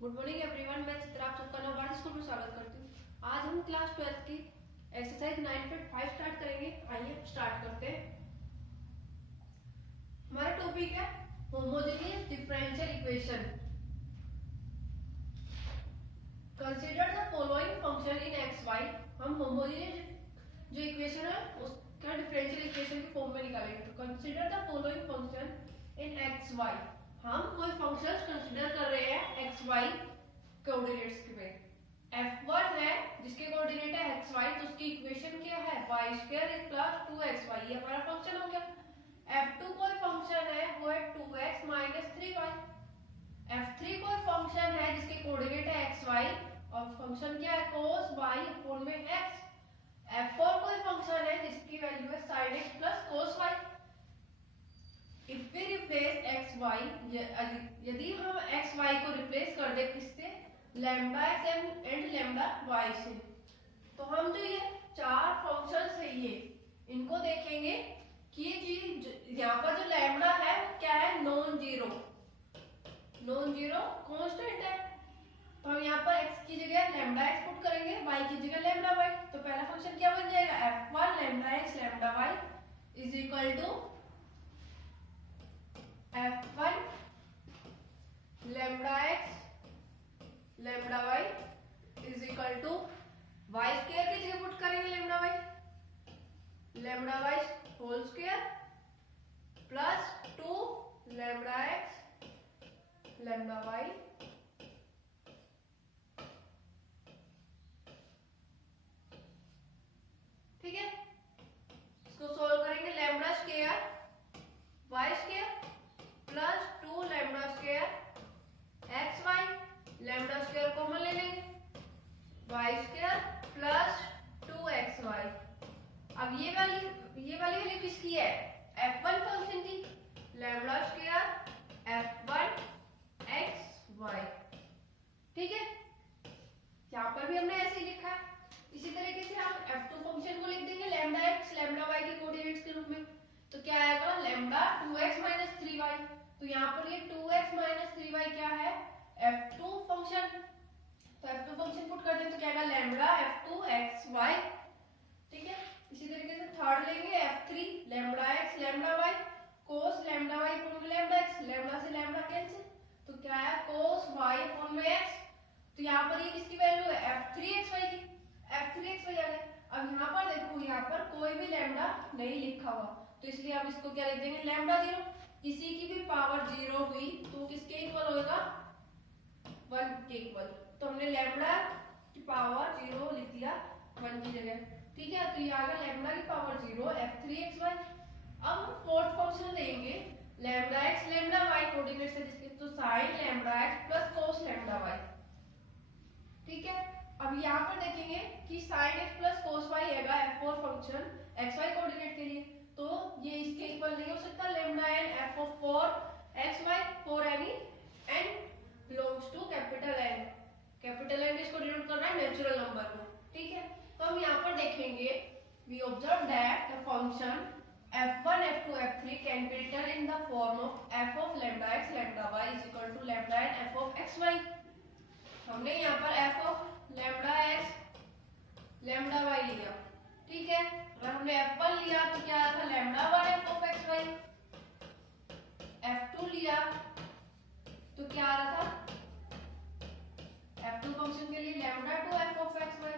Good morning everyone, मैं चित्रा आप सबका नवभारत स्कूल में स्वागत करती हूँ। आज हम क्लास 12 की एक्सरसाइज 9.5 स्टार्ट करेंगे। आइए स्टार्ट करते हैं। हमारा टॉपिक है homogeneous differential equation. Consider the following function in X Y. हम होमोजेनियस जो इक्वेशन है उसका डिफरेंशियल इक्वेशन के फॉर्म में निकालेंगे। तो consider the following function in X Y. हम कोई फंक्शंस कंसीडर कर रहे हैं एक्स वाई कोऑर्डिनेट्स के पे। f1 है जिसके कोऑर्डिनेट है एक्स वाई, तो उसकी इक्वेशन क्या है y² + 2xy। ये हमारा फंक्शन हो गया। f2 कोई फंक्शन है वो है 2x - 3y। f3 कोई फंक्शन है जिसके कोऑर्डिनेट है xy और फंक्शन क्या है cos y में x। f4 कोई फंक्शन है जिसकी वैल्यू है sin x + cos y। If we replace x y, यदि हम x y को रिप्लेस कर दे किससे, lambda x and lambda y से, तो हम जो ये चार फंक्शंस है ये इनको देखेंगे कि ये यहाँ पर जो लैम्डा है क्या है, नॉन जीरो कांस्टेंट है। तो हम यहाँ पर x की जगह लैम्डा x पुट करेंगे, y की जगह लैम्डा y। तो पहला फंक्शन क्या बन जाएगा, f1 lambda x lambda y is equal to f1 lambda x lambda y is equal to y square की जगह पुट करेंगे lambda y whole square plus 2 lambda x lambda y। ठीक है, इसको सोल्व करेंगे। Lambda square y square plus 2 lambda square X Y, lambda square common ले लेंगे, y square plus 2xy। अब ये वाली वैल्यू किसकी है, f1 फंक्शन की, लैम्डा स्क्वायर f1 xy। ठीक है, यहाँ पर भी हमने ऐसे ही लिखा है। इसी तरीके से हम f2 फंक्शन को लिख देंगे लैम्डा x लैम्डा y के कोऑर्डिनेट्स के रूप में। तो क्या आएगा, लैम्डा 2x - 3y। तो यहाँ पर ये 2x - 3y क्या है, f2 फंक्शन। तो f2 फंक्शन पुट कर दें तो क्या आएगा, लैम्डा f2 xy। ठीक है, इसी तरीके से थर्ड लेंगे f3 lambda x lambda y cos lambda y upon lambda x, lambda से लैम्डा कैंसिल, तो क्या है cos y अपॉन x। तो यहाँ पर ये किसकी वैल्यू है, f3xy की, f3xy आ गया। अब यहाँ पर देखो, यहाँ पर कोई भी लैम्डा नहीं लिखा हुआ, तो इसलिए आप इसको क्या लिख देंगे, लैम्डा 0। किसी की भी पावर 0 हुई तो किसके इक्वल होगा, 1 के इक्वल। तो हमने लैम्डा की पावर 0 लिख दिया 1 की जगह। ठीक है, तो ये आ गया लैम्डा की पावर 0 f3xy। अब हम फोर्थ फंक्शन लेंगे lambda x lambda y coordinate से जिसके, तो sin lambda x plus cos lambda y। ठीक है, अब यहाँ पर देखेंगे कि sin x plus cos y आएगा f4 फंक्शन xy कोऑर्डिनेट के लिए, तो ये इसके इक्वल नहीं हो सकता। Lambda n f of 4xy 4 n belongs to capital N। Capital N इसको डिनोट कर रहा है नेचुरल नंबर को। ठीक है, तो हम यहाँ पर देखेंगे, we observe that the function f1 f2 f3 can be written in the form of f of lambda x lambda y is equal to lambda n f of xy। हमने यहाँ पर f of lambda x lambda y लिया। ठीक है, अगर हमने f1 लिया तो क्या था, lambda 1 f of xy। f2 लिया तो क्या आ रहा था, f2 फंक्शन के लिए लैम्डा 2 f ऑफ xy।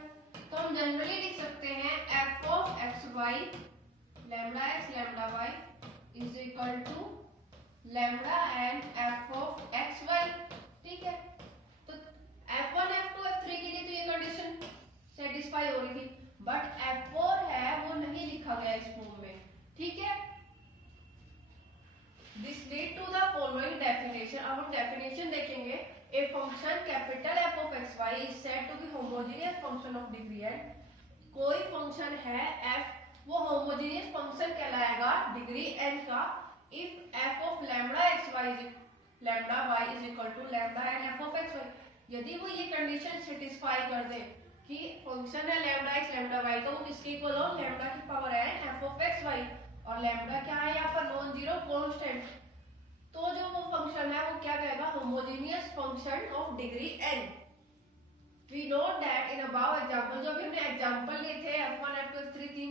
तो हम जनरली लिख सकते हैं f of xy lambda x lambda y is equal to lambda n f of xy। ठीक है, तो f1 f2 f3 के लिए तो ये कंडीशन सेटिस्फाई हो रही थी, बट f4 है वो नहीं लिखा गया इस फॉर्म में। ठीक है, this lead to the following definition. अब हम डेफिनेशन देखेंगे, a function capital f of xy is said to be homogeneous function of degree n। कोई फंक्शन है f, वो होमोजेनियस फंक्शन कहलाएगा डिग्री n का if f of lambda xy lambda y is equal to lambda n f of xy। यदि वो ये condition satisfy कर दे कि फंक्शन है लैम्डा x लैम्डा y, तो वो किसके इक्वल हो, लैम्डा की power n f of xy। और लैम्डा क्या है यहाँ पर, नॉन जीरो कांस्टेंट। तो जो वो फंक्शन है वो क्या कहेगा, homogeneous function of degree n। We know that in above example, जो भी हमने एग्जांपल लिए थे f1 f2 f3 तीन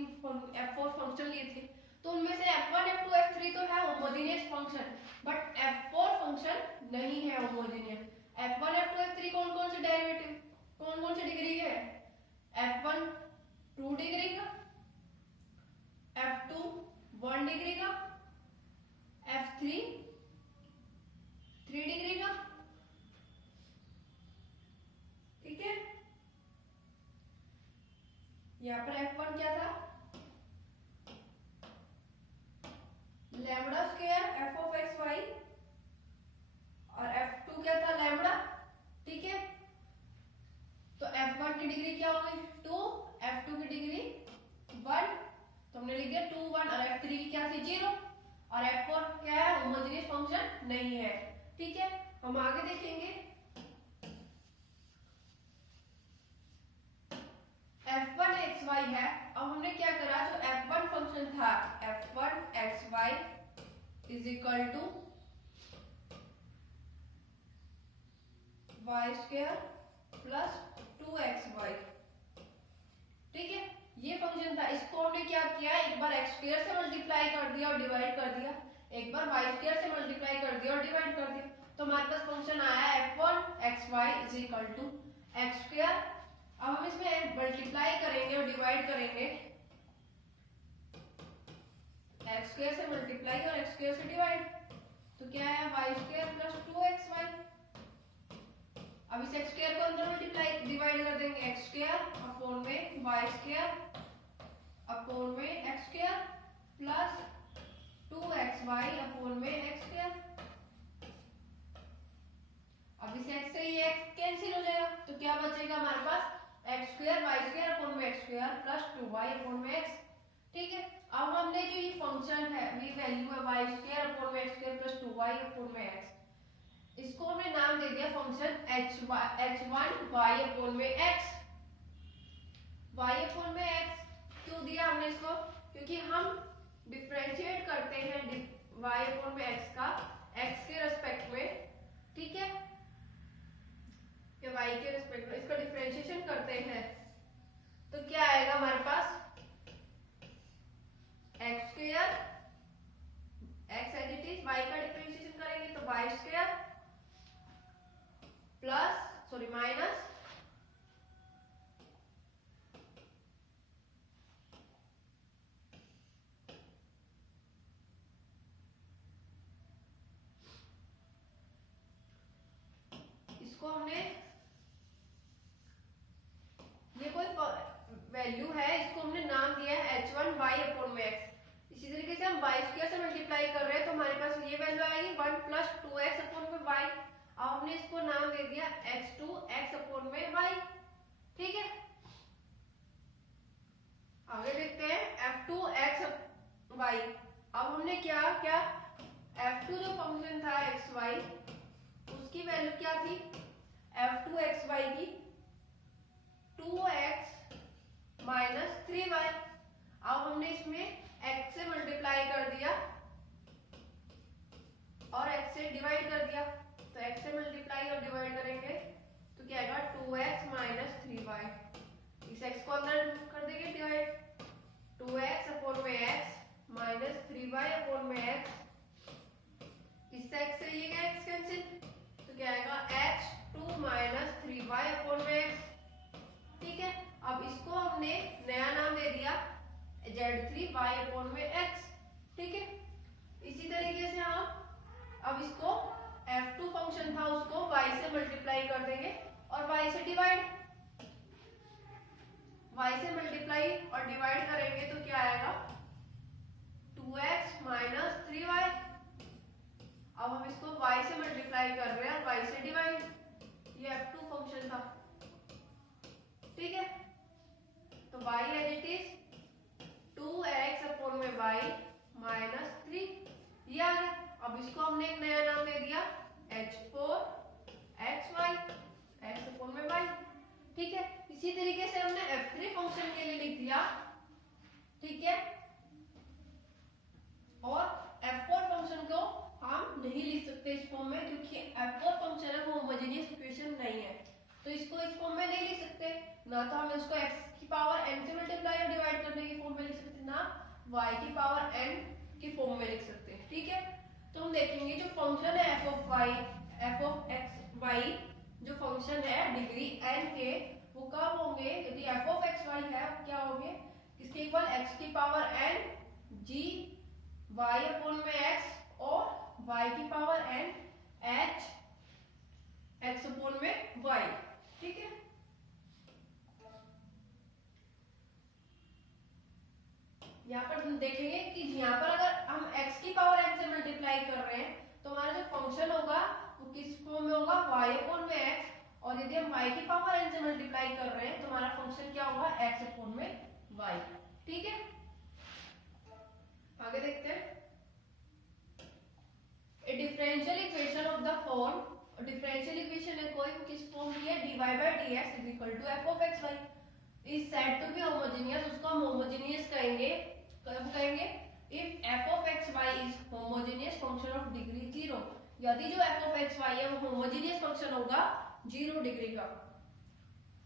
f4 फंक्शन लिए थे, तो उनमें से f1 f2 f3 तो है homogeneous function, but f4 function नहीं है होमोजेनियस। f1 f2 f3 कौन कौन से डेरिवेटिव, कौन कौन सी डिग्री है, f1 2 डिग्री का, f2 1 डिग्री का, f3 3 डिग्री का, ठीक है। यहाँ पर f1 क्या था, lambda square f of x Y, और f2 क्या था, लैम्बडा, ठीक है। तो f1 की डिग्री क्या हो गई 2, f2 की डिग्री 1, तो हमने लिख दिया 2 1, और f3 की क्या थी 0, और f4 क्या है, होमोजेनियस फंक्शन नहीं है, ठीक है। हम आगे देखेंगे f1 xy है। अब हमने क्या करा, जो f1 फंक्शन था f1 xy is equal to Y square plus 2xy, ठीक है। ये फंक्शन था, इसको हमने क्या किया, एक बार x स्क्वायर से मल्टीप्लाई कर दिया और डिवाइड कर दिया, एक बार y स्क्वायर से मल्टीप्लाई कर दिया और डिवाइड कर दिया, तो हमारे पास फंक्शन आया f1 xy is equal to x square. अब हम इसमें मल्टीप्लाई करेंगे और डिवाइड करेंगे, x स्क्वायर से मल्टीप्लाई और x स्क्वायर से डिवाइड, तो क्या है y स्क्वायर प्लस 2xy। अब इस x स्क्वायर को अंदर मल्टीप्लाई डिवाइड कर देंगे, x स्क्वायर अपॉन में y स्क्वायर अपॉन में x square plus 2xy upon में x स्क्वायर। अब इस x से ये x कैंसिल हो जाएगा, तो क्या बचेगा हमारे पास, x square y square upon में x square plus 2y upon में x, ठीक है। अब हमने जो ये फंक्शन है, ये वैल्यू है y स्क्वायर अपॉन में x square plus 2y upon में x, इसको हमने नाम दे दिया फंक्शन h1 y अपॉन में x। y अपॉन में x क्यों दिया हमने इसको, क्योंकि हम डिफरेंशिएट करते हैं y अपॉन में x का x के रेस्पेक्ट में, ठीक है, या y के रेस्पेक्ट में इसका डिफरेंशिएशन करते हैं, तो क्या आएगा हमारे पास x square, x as it is, y का डिफरेंशिएशन करेंगे तो y स्क्वायर प्लस माइनस इसको हमने, ये कोई वैल्यू है, इसको हमने नाम दिया है h1 y अपॉन में x। इसी तरीके से हम y स्क्वायर से मल्टीप्लाई कर रहे हैं, तो हमारे पास ये वैल्यू आएगी 1 प्लस 2x अपॉन में y। अब हमने इसको नाम दे दिया h2 x अपॉन में y, ठीक है। आगे देखते हैं f2 x y। अब हमने क्या क्या, f2 जो फंक्शन था xy, उसकी वैल्यू क्या थी, f2 xy की 2x माइनस 3y। अब हमने इसमें x से मल्टीप्लाई कर दिया और x से डिवाइड कर दिया, तो x से मल्टीप्लाई और डिवाइड करेंगे तो क्या आएगा 2x माइनस 3y। इस x को अंदर कर देंगे डिवाइड, 2x अपॉन में x माइनस 3y अपॉन में x, इस x से ये क्या x कैंसिल, तो क्या आएगा h2 माइनस 3y अपॉन में x, ठीक है। अब इसको हमने नया नाम दे दिया z3y अपॉन में x, ठीक है। इसी तरीके से हम अब इसको f2 फंक्शन था उसको y से मल्टीप्लाई कर देंगे और y से डिवाइड, y से मल्टीप्लाई और डिवाइड करेंगे तो क्या आएगा 2x माइनस 3y। अब हम इसको y से मल्टीप्लाई कर रहे हैं और y से डिवाइड, ये f2 फंक्शन था, ठीक है। तो y as it is 2x upon में y माइनस 3, ये आ गया। अब इसको हमने एक नया नाम दे दिया h4 xy x अपॉन में y, ठीक है। इसी तरीके से हमने f3 फंक्शन के लिए लिख दिया, ठीक है, और f4 फंक्शन को हम नहीं लिख इस फॉर्म में नहीं लिख सकते, ना तो हम इसको x की पावर n से मल्टीप्लाई या डिवाइड करने की फॉर्म में लिख सकते, ना y की पावर n की फॉर्म में लिख सकते हैं। ठीक है, तो हम देखेंगे जो फंक्शन है f ऑफ x y, जो फंक्शन है डिग्री n के, वो कब होंगे, यदि f ऑफ x y है वो क्या होंगे, किसके इक्वल, x की power n g y upon में x और y की power n h x upon में y। ठीक है, यहाँ पर हम देखेंगे कि यहाँ पर अगर हम x की पावर n से मल्टीप्लाई कर रहे हैं तो हमारा जो फंक्शन होगा वो किस फॉर्म में होगा, y अपॉन में x, और यदि हम y की पावर n से मल्टीप्लाई कर रहे हैं तो हमारा फंक्शन क्या होगा, x अपॉन में y। ठीक है, आगे देखते हैं। ए differential equation of the form, differential equation है कोई किस फॉर्म की है, dy by dx is equal to f of xy is said to be homogeneous, उसको हम होमोजेनियस कहेंगे। कब कहेंगे, if f of xy is homogeneous function of degree 0, यदि जो f of xy है वो होमोजेनियस फंक्शन होगा 0 डिग्री का।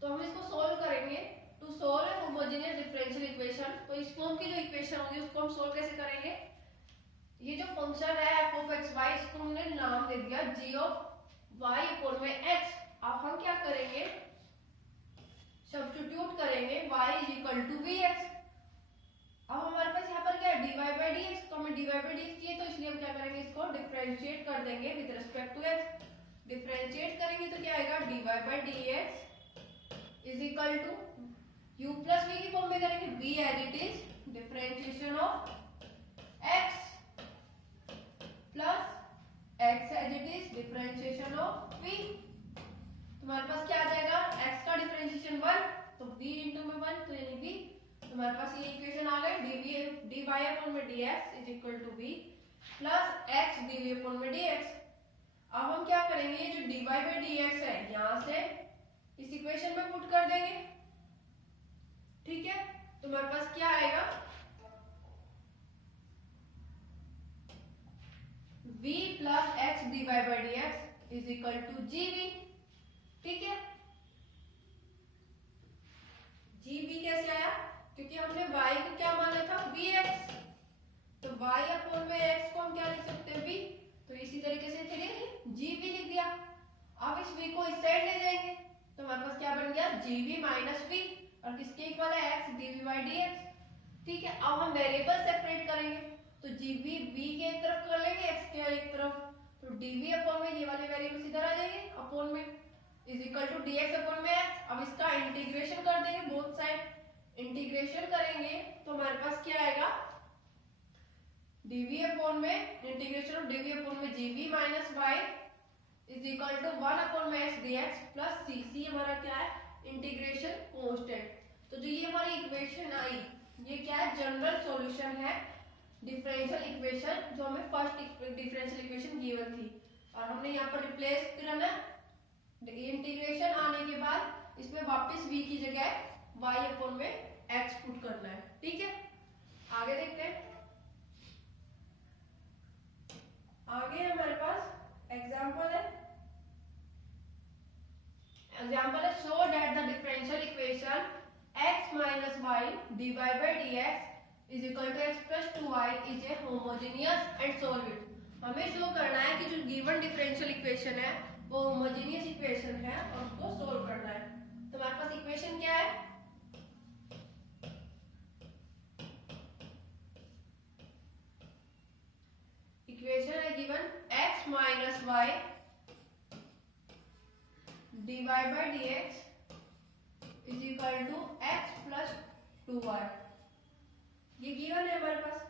तो हम इसको सोल्व करेंगे। To solve a homogeneous differential equation, तो इस फॉर्म की जो इक्वेशन होगी उसको हम सोल्व कैसे करेंगे, ये जो फंक्शन है f of xy, इसको हमने नाम दे दिया g of y अपॉन में x। अब हम क्या करेंगे, सब्स्टिट्यूट करेंगे y is equal to vx। अब हमारे पास यहाँ पर क्या है, dy by dx, तो हमें dy by dx चाहिए, तो इसलिए हम क्या करेंगे, इसको डिफरेंशिएट कर देंगे with respect to x। Differentiate करेंगे तो क्या आएगा, dy by dx is equal to u plus v की फॉर्म में करेंगे, v as it is differentiation of x plus x as it is differentiation of v। तुम्हारे पास क्या आ जाएगा, x का डिफरेंशिएशन 1 तो v इंटू में 1 तो यानी v। तुम्हारे पास ये इक्वेशन आ गई, dy अपॉन में dx is equal to v plus x dv upon में dx। अब हम क्या करेंगे, ये जो dy by dx है यहाँ से इस इक्वेशन में पुट कर देंगे। ठीक है, तुम्हारे पास क्या आएगा, v plus x dy by dx is equal to gv। ठीक है, gv कैसे आया, क्योंकि हमने y को क्या माना था, vx, तो y अपॉन में x को हम क्या लिख सकते हैं, v, तो इसी तरीके से चलिए gv लिख दिया। अब इस v को इस साइड ले जाएंगे तो हमारे पास क्या बन गया, gv माइनस v, और किसके इक्वल है, x dv by dx। ठीक है, अब हम वेरिएबल सेपरेट करेंगे, तो gv v के एक तरफ कर लेंगे, x के एक तरफ, तो dv अपॉन में ये वाले वेरिएबल्स इधर आ जाएंगे, अपॉन में is equal to dx upon में x। अब इसका इंटीग्रेशन कर देंगे बोथ साइड, इंटीग्रेशन करेंगे तो हमारे पास क्या आएगा, dv अपॉन में इंटीग्रेशन ऑफ dv अपॉन में gv minus y is equal to 1 upon में x dx plus c। c हमारा क्या है, इंटीग्रेशन कांस्टेंट। तो जो ये हमारी इक्वेशन आई, ये क्या है, जनरल सॉल्यूशन है डिफरेंशियल इक्वेशन, जो हमें फर्स्ट डिफरेंशियल इक्वेशन गिवन थी, और हमने यहाँ पर रिप्लेस करना, इंटीग्रेशन आने के बाद इसमें वापस v की जगह y अपॉन में x पुट करना है। ठीक है, आगे देखते हैं। आगे हमारे पास एग्जांपल है, show that the differential equation x minus y dy by dx is equal to x plus 2y is a homogeneous and solve it. हमें शो करना है कि जो गिवन डिफरेंशियल इक्वेशन है वो होमोजेनियस इक्वेशन है और उसको सोल्व करना है। तो हमारे पास इक्वेशन क्या है, इक्वेशन है given x minus y dy by dx is equal to x plus 2y, ये गिवन है हमारे पास।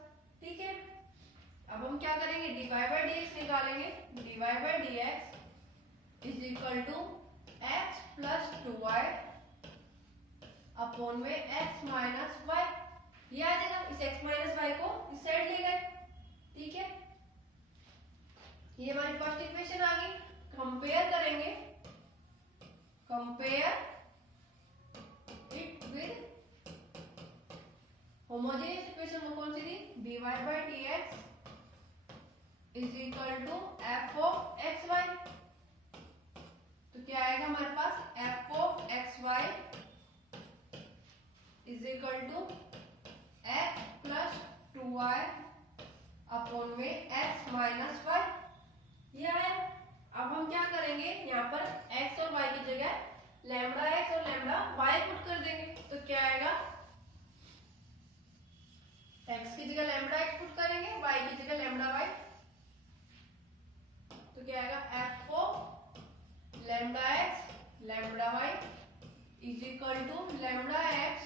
ठीक है, अब हम क्या करेंगे, dy by dx निकालेंगे, dy by dx is equal to x plus 2y upon में x माइनस y। ये आ जाएगा, इस x माइनस y को इस साइड ले गए। ठीक है, ये हमारी फर्स्ट इक्वेशन आ गई। कंपेयर करेंगे, compare it with homogeneous equation में कौन सी थी, dy by dx is equal to f of xy। तो क्या आएगा हमारे पास, f of x y is equal to x plus 2y upon में x माइनस वाई। ये आया। अब हम क्या करेंगे, यहाँ पर x और y की जगह लैम्बडा x और लैम्बडा y पुट कर देंगे। तो क्या आएगा, x की जगह लैम्बडा x पुट करेंगे, y की जगह लैम्बडा y। तो क्या आएगा, f of lambda x lambda y is equal to lambda x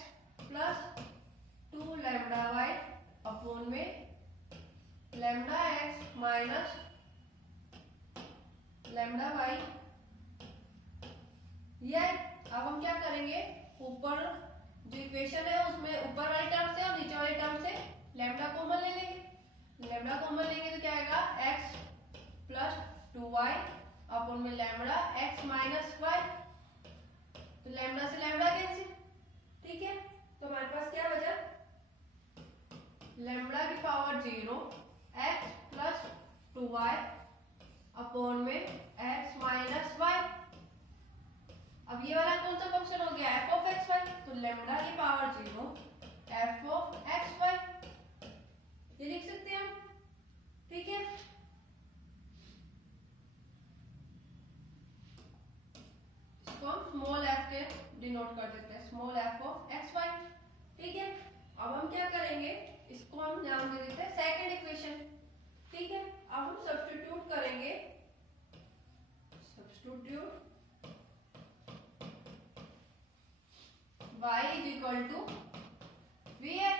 plus 2 lambda y upon में lambda x minus lambda y। ये अब हम क्या करेंगे, ऊपर जो इक्वेशन है उसमें ऊपर वाली टर्म से और नीचे वाली टर्म से लैम्बडा कॉमन ले लेंगे। लैम्बडा कॉमन लेंगे तो क्या आएगा, x प्लस 2y अपॉन में लैम्बडा x माइनस y। तो लैम्बडा से लैम्बडा कैंसिल, ठीक है। तो हमारे पास क्या बचा, लैम्बडा की power 0 x plus 2y upon में x माइनस y। अब ये वाला कौन सा फंक्शन हो गया, f ऑफ एक्स वाई। तो लैम्बडा की power 0 f of x y, ये लिख सकते हैं हम, ठीक है। इसको हम स्मॉल f के डिनोट कर देते हैं, small f of x y, ठीक है। अब हम क्या करेंगे, इसको हम नाम दे देते हैं सेकंड इक्वेशन, ठीक है। अब हम सब्स्टिट्यूट करेंगे, substitute y is equal to vx।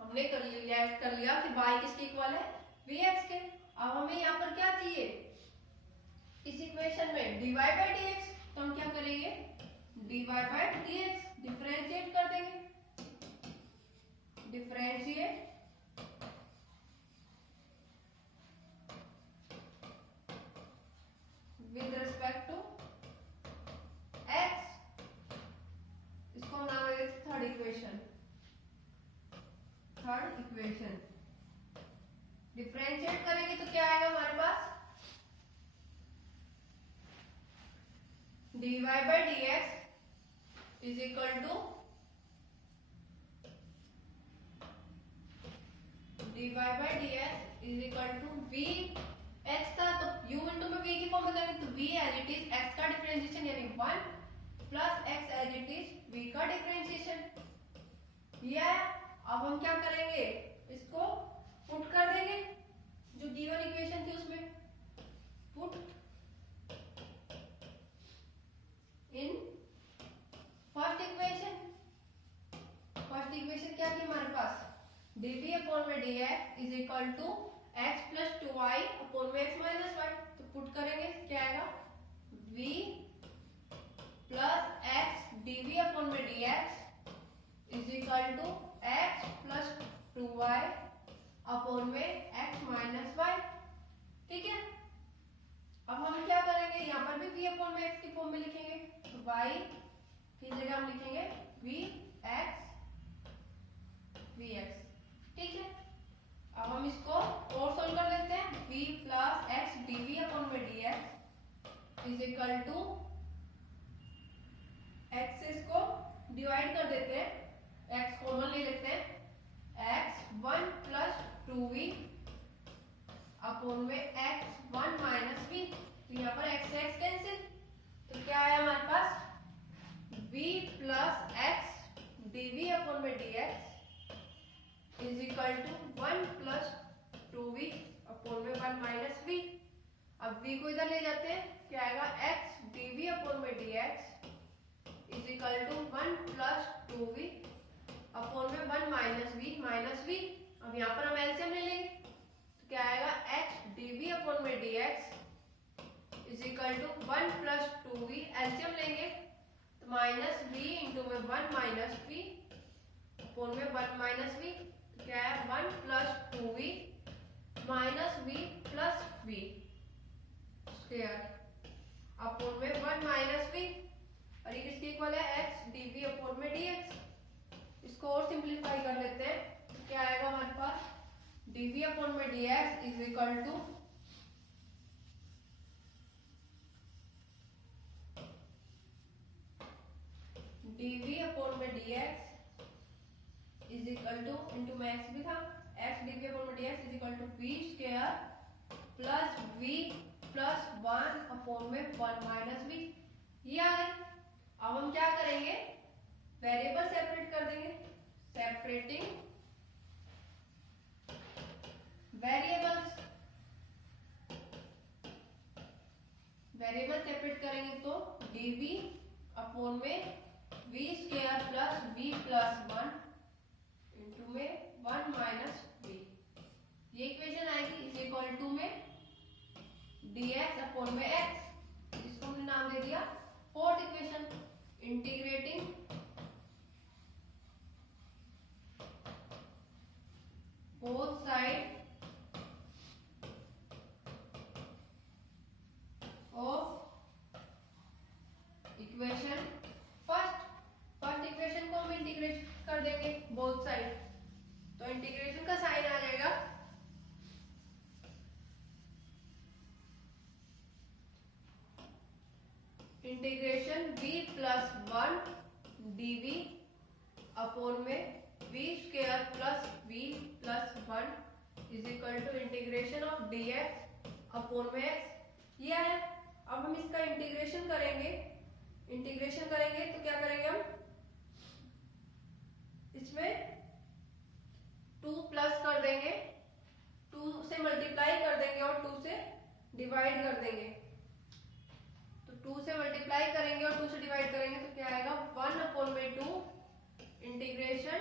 हमने कर लिया कि y किसके इक्वल है, vx के। अब हमें यहाँ पर क्या चाहिए, इस इक्वेशन में dy बाई dx। तो हम क्या करेंगे, dy बाई dx डिफरेंशिएट कर देंगे, differentiate with respect to x। इसको हम नाम देंगे third equation, third equation. Differentiate करेंगे तो क्या आएगा हमारे पास, dy by dx is equal to dy by dx is equal to v। x था तो u इंटू में v की फॉर्म में करेंगे तो v as it is x का डिफरेंशिएशन यानी 1 plus x as it is v का डिफरेंशिएशन। ये अब हम क्या करेंगे, इसको पुट कर देंगे, जो गिवन इक्वेशन थी उसमें put in first equation. First equation क्या थी हमारे पास, dv अपॉन में dx is equal to x plus 2y upon में x माइनस y। तो पुट करेंगे क्या आएगा, v plus x dv upon में dx is equal to x plus 2y upon में x माइनस y, ठीक है। अब हम क्या करेंगे, यहाँ पर भी v अपॉन में x की फॉर्म में लिखेंगे, तो y की जगह हम लिखेंगे vx, ठीक है। अब हम इसको और सोल्व कर लेते हैं, v plus x dv upon में dx is equal to x से इसको डिवाइड कर देते हैं, x कॉमन ले लेते हैं, x 1 प्लस 2v अपॉन में x 1 माइनस v। तो यहाँ पर x से x कैंसिल, तो क्या आया हमारे पास, v plus x dv upon में dx is equal to 1 plus 2v upon में 1 माइनस v। अब v को इधर ले जाते हैं, क्या आएगा, x dv अपॉन में dx is equal to 1 plus 2v upon में 1 माइनस v। अब यहाँ पर हम एलसीएम ले लेंगे, तो क्या आएगा, x dv अपॉन में dx is equal to 1 plus 2v। LCM लेंगे तो माइनस v इंटू में 1 माइनस v अपॉन में 1 माइनस v। क्या है, 1 plus 2v minus v plus v square upon में 1 माइनस v। और ये किसके इक्वल है, x dv अपॉन में dx। इसको और सिंपलीफाई कर लेते हैं, तो क्या आएगा हमारे पास, dv अपॉन में dx is equal to dv upon में dx is equal to, into में x भी था, x dv अपॉन में dx is equal to v square plus v plus 1 upon में 1 माइनस v। ये आ गई। अब हम क्या करेंगे, वेरिएबल सेपरेट कर देंगे, सेपरेटिंग वेरिएबल्स। वेरिएबल सेपरेट करेंगे तो dv अपॉन में v square plus v plus 1 into में 1 माइनस v, ये इक्वेशन आएगी। इज इक्वल टू में dx अपॉन में x, इसको हमने नाम दे दिया fourth equation. Integrating both side of equation first equation को हम इंटीग्रेट कर देंगे बोथ साइड, तो इंटीग्रेशन का साइन आ जाएगा integration v plus 1 dv upon में v square plus v plus 1 is equal to integration of dx upon में x। ये है। अब हम इसका इंटीग्रेशन करेंगे तो क्या करेंगे हम, इसमें 2 प्लस कर देंगे, 2 से मल्टीप्लाई कर देंगे और 2 से डिवाइड कर देंगे। तो 2 से मल्टीप्लाई करेंगे और 2 से डिवाइड करेंगे तो क्या आएगा, 1 अपॉन में 2 इंटीग्रेशन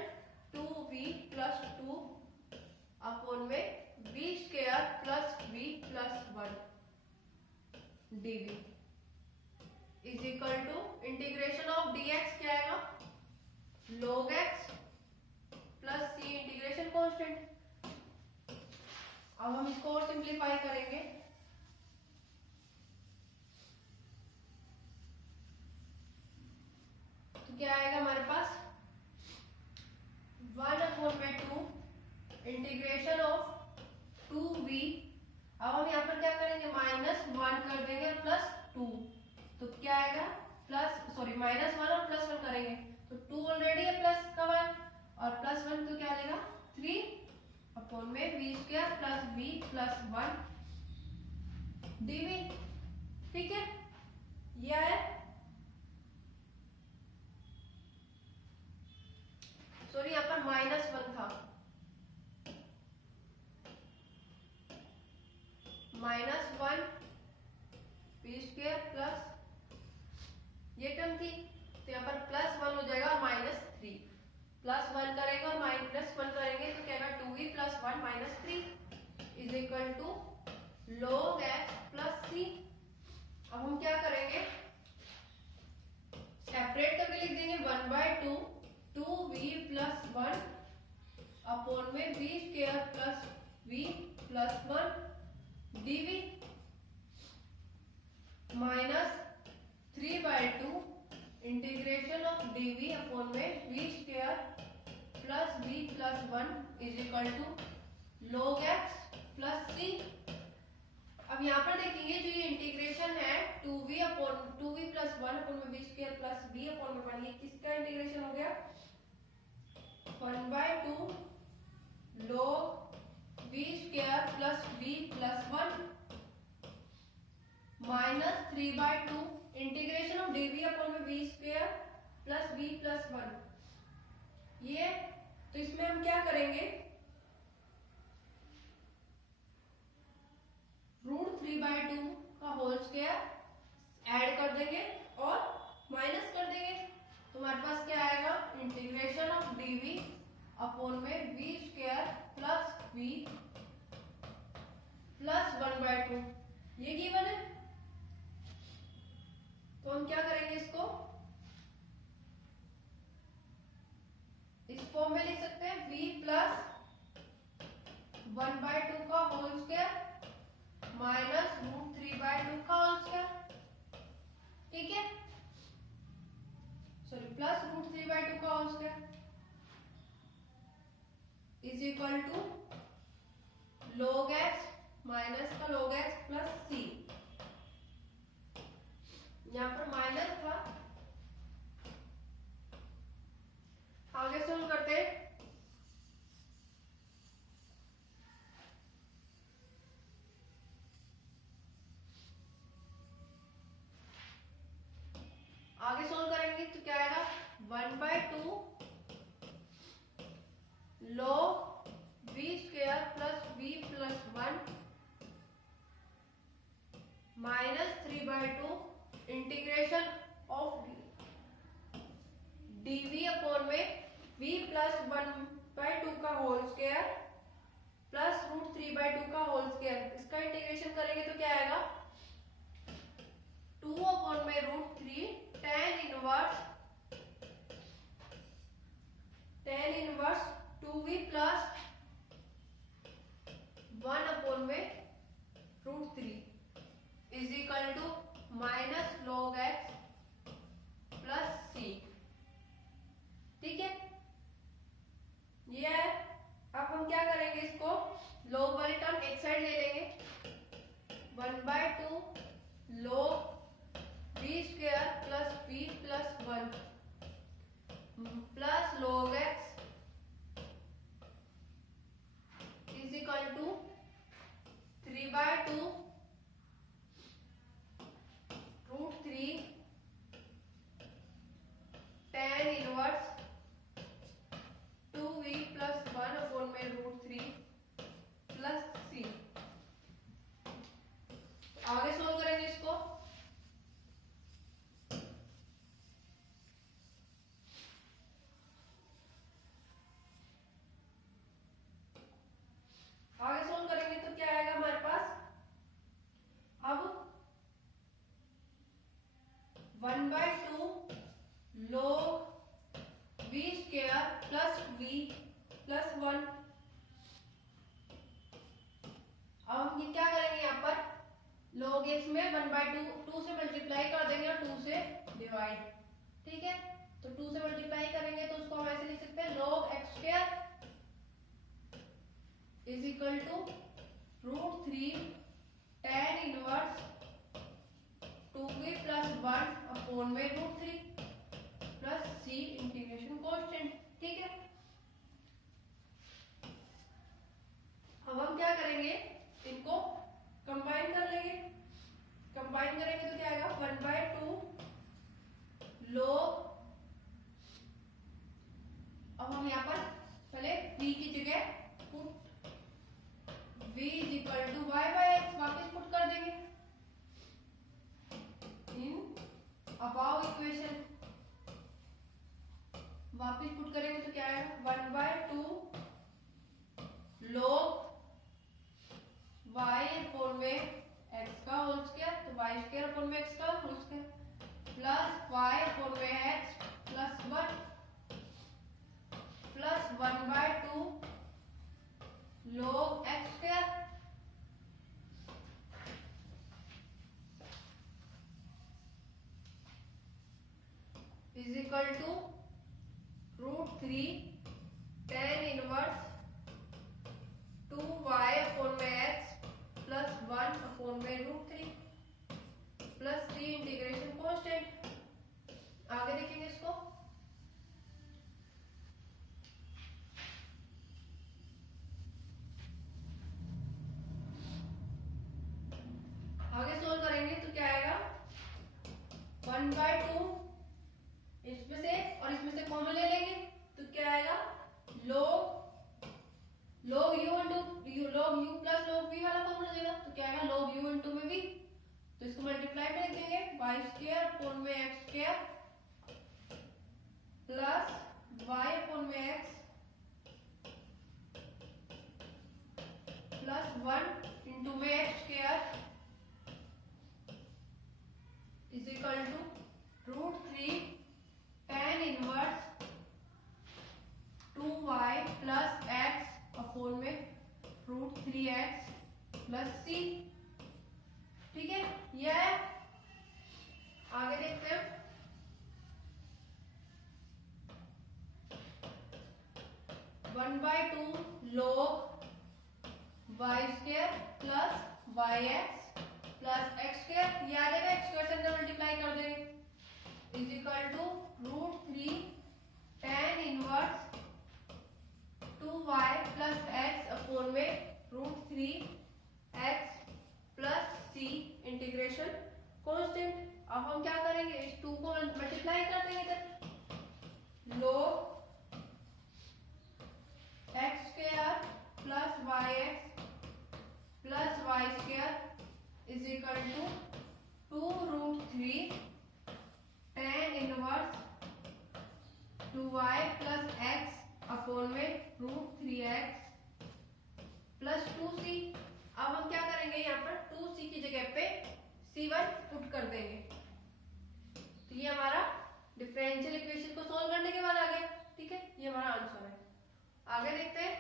2v प्लस 2 अपॉन में v square plus v plus 1 dv is equal to integration of dx क्या आएगा, log x plus c integration constant. अब हम इसको और सिंप्लीफाई करेंगे तो क्या आएगा हमारे पास, 1 अपॉन में 2 इंटीग्रेशन ऑफ 2v। अब हम यहाँ पर क्या करेंगे, माइनस 1 कर देंगे प्लस 2, तो क्या आएगा माइनस 1 और प्लस 1 करेंगे तो 2 ऑलरेडी है प्लस का 1 और प्लस 1 तो क्या आएगा 3 अपॉन में v square plus v plus 1 dv। ठीक है, यह है यहाँ पर माइनस 1 था, -1 v स्क्वायर प्लस ये टर्म थी तो यहाँ पर +1 हो जाएगा और -3 +1 करेंगे और -1 करेंगे तो क्या आएगा 2v + 1 -3 is equal to log x + c। अब हम क्या करेंगे, सेपरेट करके लिख देंगे 1/2 2v + 1 अपॉन में v square plus v + 1 dv -3/2 integration of dv upon में v square plus v + 1 is equal to log x + c। अब यहाँ पर देखेंगे जो ये इंटीग्रेशन है 2v + 1 अपॉन में v square plus v upon में 1, ये किसका इंटीग्रेशन हो गया 1/2 log v square plus v + 1 -3/2 integration of dv upon में v स्क्वायर प्लस v + 1। ये तो इसमें हम क्या करेंगे, √3/2 का होल स्क्वायर ऐड कर देंगे और माइनस कर देंगे तो हमारे पास क्या आएगा, इंटीग्रेशन ऑफ dv अपॉन में v स्क्वायर प्लस v + 1/2 ये गिवन है। तो हम क्या करेंगे, इसको इस फॉर्म में लिख सकते हैं v + 1/2 का होल स्क्वायर -√3/2 का होल स्क्वायर। ठीक है, प्लस √3/2 का whole square is equal to log x minus का log x प्लस c। यहाँ पर माइनस था करेंगे तो क्या आएगा 1/2 log v square plus v plus 1 minus 3/2 integration of dv upon में v प्लस 1/2 का होल स्क्वायर प्लस रूट 3/2 का होल स्क्वायर। इसका इंटीग्रेशन करेंगे तो क्या आएगा 2 अपॉन में root 3 tan inverse 2v plus 1 upon में root 3 is equal to minus log x plus c। ठीक है, ये है। अब हम क्या करेंगे, इसको log वाली टर्म एक साइड ले लेंगे 1/2 log v square plus v plus 1 plus log x is equal to 3/2 root 3 tan inverse 2v plus 1 upon में रूट 3 प्लस c। आगे सोल्व करेंगे इसको। आगे सोल्व करेंगे तो क्या आएगा हमारे पास, अब 1/2 log v square plus v plus 1। अब हम ये क्या करेंगे, यहाँ पर log x में 1/2 से मल्टीप्लाई कर देंगे और 2 से डिवाइड। ठीक है, तो 2 से मल्टीप्लाई करेंगे तो उसको हम ऐसे लिख सकते हैं log x square is equal to root 3 tan inverse 2v plus 1 upon में root 3 plus c integration constant. ठीक है, अब हम क्या करेंगे, इनको कंबाइन कर लेंगे। कंबाइन करेंगे तो क्या आएगा 1/2 log, अब हम यहाँ पर पहले v की जगह put v is equal to y/x वापस पुट कर देंगे इन अबाव इक्वेशन। वापस पुट करेंगे तो क्या आएगा 1/2 log y अपॉन में x का होल स्क्वायर, तो y स्क्वायर अपॉन में x का whole square plus y upon में x plus 1 plus 1/2 log x square is equal to root 3 tan inverse 2y upon में x प्लस 1 अपॉन में root 3 plus 3 integration constant. आगे देखेंगे इसको। आगे सोल्व करेंगे तो क्या आएगा 1/2 इसमें से और इसमें से कॉमन ले लेंगे तो क्या आएगा log u into log u plus log v वाला फॉर्मूला देगा तो क्या आएगा log u इंटू में v, तो इसको मल्टीप्लाई में लिख देंगे y स्क्वायर अपॉन में x square plus y upon में x प्लस 1 इंटू में x square is equal to root 3 tan inverse 2y plus x upon में रूट 3x प्लस c। ठीक है, यह है। आगे देखते हैं। One by to log y square plus y x plus x square, ये आ जाएगा एक्स स्क्वायर से अंदर मल्टीप्लाई कर देंगे is equal to root 3 tan inverse 2y plus x upon में root 3x plus c integration constant. अब हम क्या करेंगे, इस 2 को मल्टीप्लाई कर देंगे इधर, 2y प्लस एक्स अपोन में रूट 3x प्लस 2c। अब हम क्या करेंगे, यहाँ पर 2c की जगह पे c1 पुट कर देंगे। तो ये हमारा डिफरेंशियल इक्वेशन को सोल्व करने के बाद आ गया। ठीक है, ये हमारा आंसर है। आगे देखते हैं।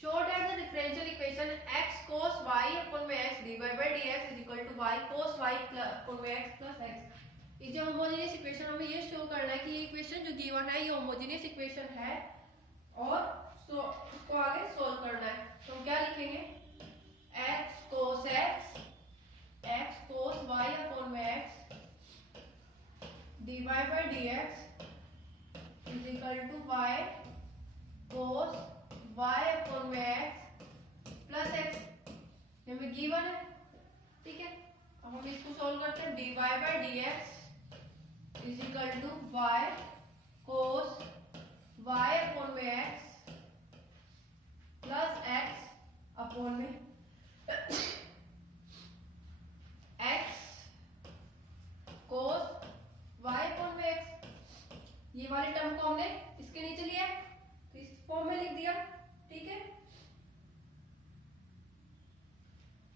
Show that the differential equation x cos y upon में x dy by dx is equal to y cos y upon में x plus x। ये जो होमोजेनियस इक्वेशन, हमें ये शो करना है कि ये इक्वेशन जो गिवन है ये होमोजेनियस इक्वेशन है और इसको आगे सोल्व करना है। तो हम क्या लिखेंगे, x cos y upon में x dy by dx is equal to y cos y upon में x प्लस x, ये हमें गिवन है। ठीक है, अब हम इसको सोल्व करते हैं। dy by dx is equal to y cos y upon में x प्लस x अपॉन में x cos y upon में x। ये वाली टर्म को हमने इसके नीचे लिया है तो इस फॉर्म में लिख दिया। ठीक है,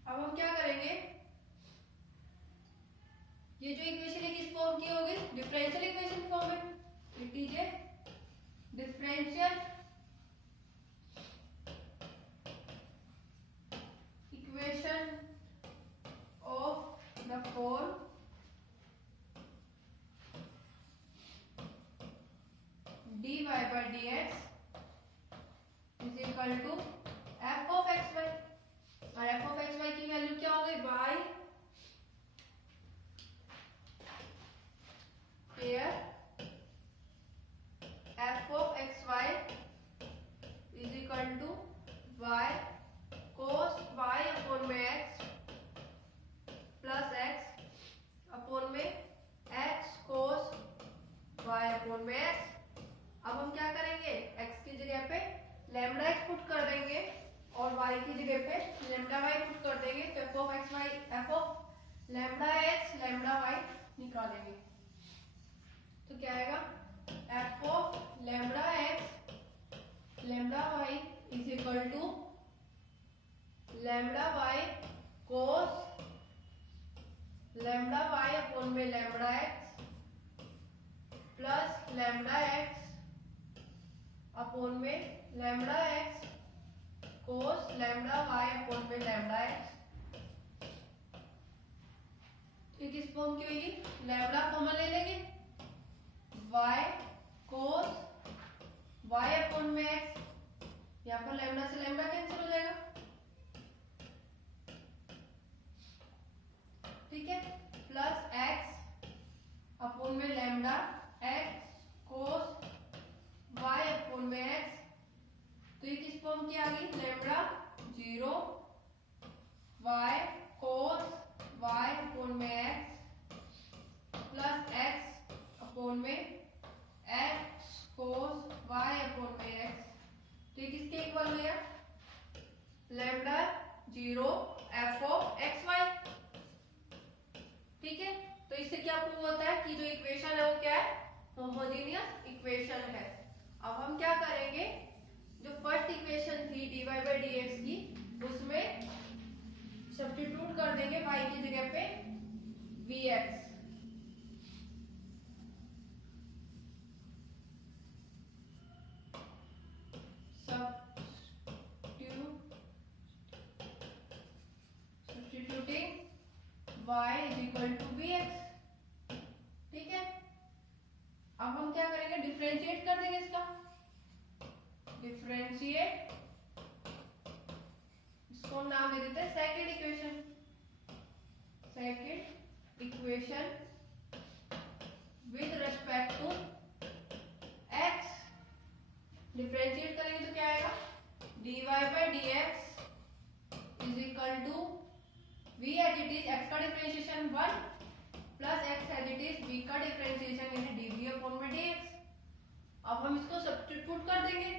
अब हम क्या करेंगे, ये जो इक्वेशन है किस फॉर्म की होगी, डिफरेंशियल इक्वेशन फॉर्म में। It is a differential equation of the form dy by dx is equal to f of xy। और f of xy की वैल्यू क्या हो गई, y here f of xy is equal to y cos y upon में x plus x upon में x cos y upon में x। अब हम क्या करेंगे, x की जगह पे लैम्डा x पुट कर देंगे और y की जगह पे लैम्डा y पुट कर देंगे। तो f of xy f of lambda x lambda y निकालेंगे तो क्या आएगा, f of lambda x lambda y is equal to lambda y cos lambda y upon में lambda x plus lambda x upon में lambda x cos lambda y upon में lambda x। ये किस form की होगी, लैम्डा कॉमन ले लेंगे, y cos y upon में x, यहाँ पर लैम्डा से लैम्डा कैंसिल हो जाएगा। ठीक है, प्लस x अपॉन में lambda x cos y upon में x। तो ये किस फॉर्म की आ गई, lambda 0 y cos y upon में x प्लस x अपॉन में x cos y अपॉन में x। तो ये किसके इक्वल हो गया, लैम्डा 0 f of xy। ठीक है, तो इससे क्या प्रूव होता है कि जो इक्वेशन है वो क्या है, होमोजेनियस इक्वेशन है। अब हम क्या करेंगे, जो फर्स्ट इक्वेशन थी dy by dx की, उसमें सब्स्टिट्यूट कर देंगे y की जगह पे vx। Substituting y is equal to vx। ठीक है, अब हम क्या करेंगे, डिफरेंशिएट कर देंगे इसका। डिफरेंशिएट, इसको हम नाम दे देते हैं second equation. Second equation with respect to x। Differentiate करेंगे तो क्या आएगा, dy by dx is equal to v as it is, x का differentiation 1 plus x as it is v का डिफरेंशिएशन यानी dv अपॉन में dx। अब हम इसको सब्स्टिट्यूट कर देंगे।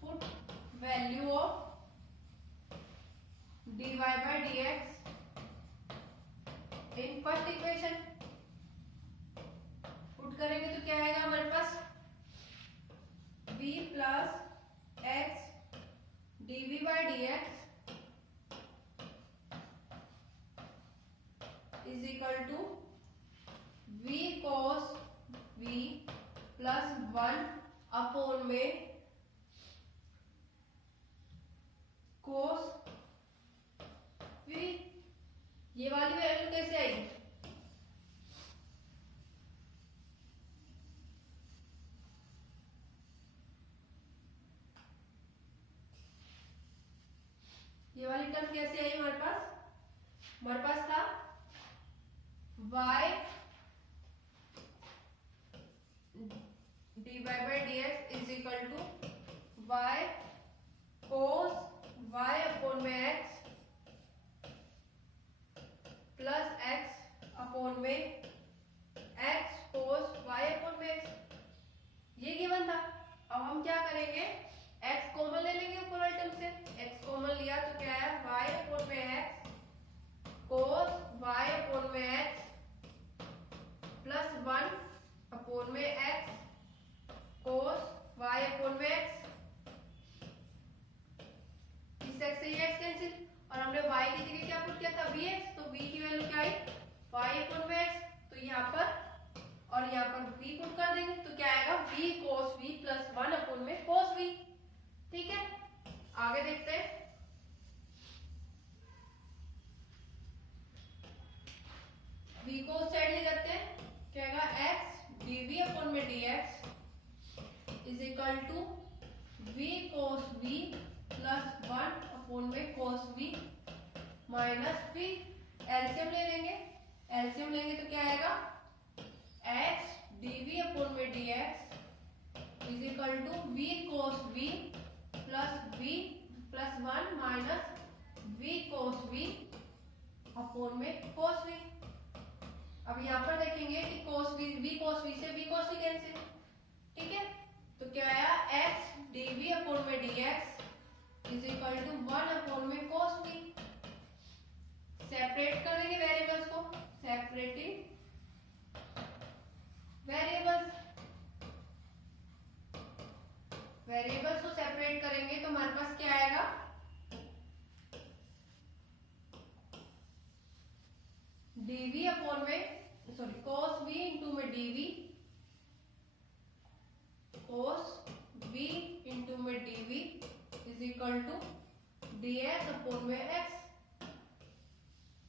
Put value of dy by dx in first equation put करेंगे तो क्या आएगा हमारे पास v plus x dv by dx is equal to v cos v plus 1 upon में cos v। ये वाली वैल्यू कैसे आई? ये वाली टर्म कैसे आई हमारे पास? हमारे पास था y dy by dx is equal to y cos y upon में x प्लस x अपॉन में x cos y अपॉन में x। ये गिवन था। अब हम क्या करेंगे, x कॉमन ले लेंगे ऊपर वाले टर्म से। x कॉमन लिया तो क्या है y अपॉन में x cos y अपॉन में x प्लस 1 अपॉन में x cos y अपॉन में x। इस x से ये x कैंसिल और हमने y की जगह क्या पुट किया था vx, तो v की वैल्यू क्या आई y अपॉन में x। तो यहाँ पर और यहाँ पर v पुट कर देंगे तो क्या आएगा v cos v plus 1 upon में cos v। ठीक है, आगे देखते हैं। v को उस साइड ले जाते हैं, क्या आएगा x dv अपॉन में dx is equal to v cos v plus 1 upon में cos v minus v। LCM ले लेंगे, एलसीएम लेंगे तो क्या आएगा x dv अपॉन में dx is equal to v cos v plus 1 minus v cos v upon में cos v। अब यहाँ पर देखेंगे कि cos v cos v से v cos v कैंसिल। ठीक है, तो क्या आया x dv अपॉन में dx is equal to 1 upon में cos v। सेपरेट कर देंगे वेरिएबल्स को, सेपरेटिंग वेरिएबल्स को सेपरेट करेंगे तो हमारे पास क्या आएगा dv अपॉन में cos v इंटू में dv cos v इंटू में dv is equal to dx upon में x।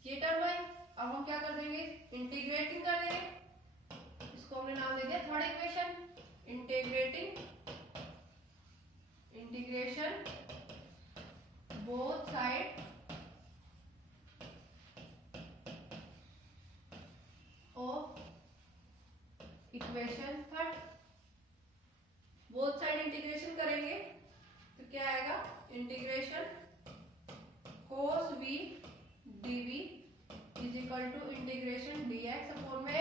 ये टर्म है। अब हम क्या कर देंगे, इंटीग्रेटिंग कर देंगे। इसको हमने नाम दे दिया third equation. Integration both side of equation third. Both side integration करेंगे तो क्या आएगा integration cos v dv is equal to integration dx upon में x।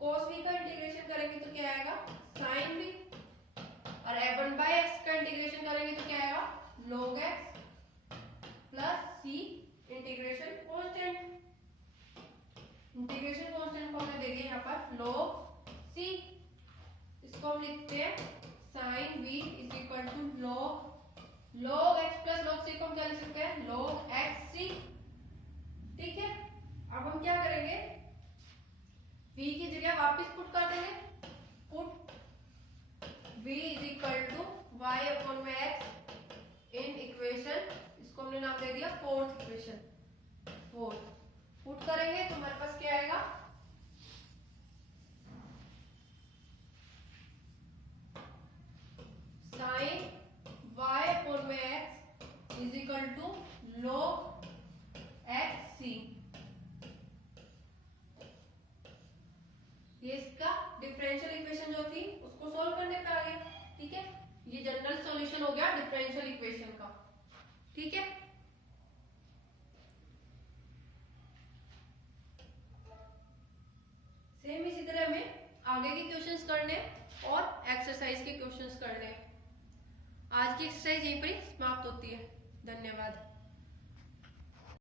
cos v का इंटीग्रेशन करेंगे तो क्या आएगा sin v और f1 बाय x का इंटीग्रेशन करेंगे तो क्या आएगा log x plus c integration constant. Integration constant को हमने दे दिया यहाँ पर log c। इसको हम लिखते हैं sin v is equal to log x plus log c को हम क्या लिख सकते हैं log xc। ठीक है, अब हम क्या करेंगे v की जगह वापस पुट कर देंगे। Put v is equal to y upon में x इन इक्वेशन, इसको हमने नाम दे दिया फोर्थ इक्वेशन। फोर्थ पुट करेंगे तो हमारे पास क्या आएगा sin y अपॉन में x is equal to log xc। ये इसका डिफरेंशियल इक्वेशन जो थी उसको सॉल्व करने पे आ गए। ठीक है, ये जनरल सॉल्यूशन हो गया डिफरेंशियल इक्वेशन का। ठीक है, सेम इसी तरह हमें आगे के क्वेश्चंस करने और एक्सरसाइज के क्वेश्चंस करने। आज की एक्सरसाइज यहीं पर ही समाप्त होती है। धन्यवाद।